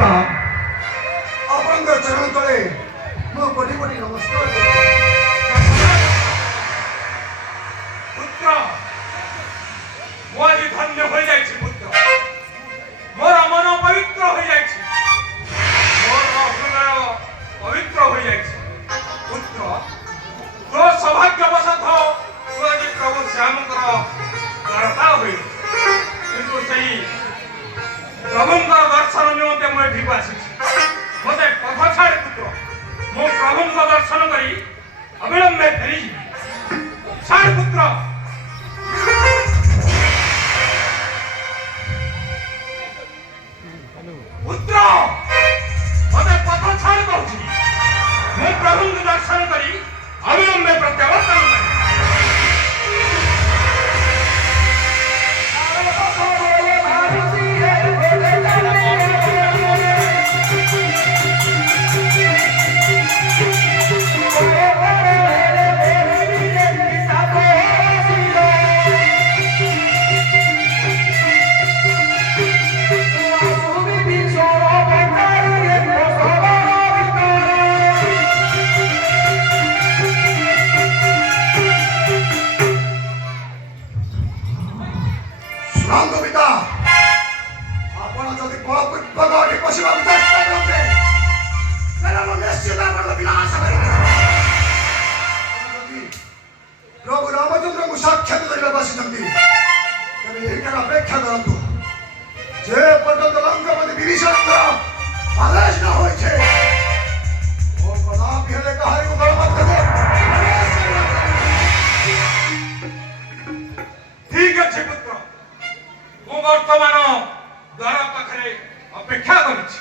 ପିତା ଆପଣଙ୍କ ଚରଣ ତଳେ ମୁଁ କୋଟି କୋଟି ନମସ୍କାର ପୁତ୍ର ମୁଁ ଆଜି ଧନ୍ୟ ହୋଇଯାଇଛି ପୁତ୍ର ମୋର ମନ ପବିତ୍ର ହୋଇଯାଇଛି ମୋର ହୃଦୟ ପବିତ୍ର ହୋଇଯାଇଛି ପୁତ୍ର ତୋ ସୌଭାଗ୍ୟବଶତଃ ତୁ ଆଜି ପ୍ରଭୁ ଶ୍ୟାମଙ୍କର ବାର୍ତ୍ତା ହୋଇଛି କିନ୍ତୁ ସେହି ପ୍ରଭୁଙ୍କର ଦର୍ଶନ ନିମନ୍ତେ ମୁଁ ଏଠିକୁ ଆସିଛି ମୋତେ ପଥ ଛାଡ଼େ ପୁତ୍ର ମୁଁ ପ୍ରଭୁଙ୍କ ଦର୍ଶନ କରି ଅବିଳମ୍ବେ ଫେରିଯିବି ଛାଡ଼ ପୁତ୍ର ପୁତ୍ର ମୋତେ ପଥ ଛାଡ଼ କହୁଛି ମୁଁ ପ୍ରଭୁଙ୍କୁ ଦର୍ଶନ କରି ଅବିଳମ୍ବେ ପ୍ରତ୍ୟାବର୍ତ୍ତନ କରିବି प्रभु रामचंद्र को साक्षात करने बसिଛନ୍ତି ତେବେ ଏଇଟା ଅପେକ୍ଷା କରନ୍ତୁ ଯେ ପର୍ଯ୍ୟନ୍ତ ଲଙ୍କାପତି ବିଭୀଷଣଙ୍କ ଆଦେଶ ନ ହୋଇଛି ଓ କଦାପି ହେଲେ କାହାରିକୁ ଗଣମାଧ୍ୟମ ଠିକ ଅଛି ପୁତ୍ର ମୁଁ ବର୍ତ୍ତମାନ ଦ୍ୱାର ପାଖରେ ଅପେକ୍ଷା କରିଛି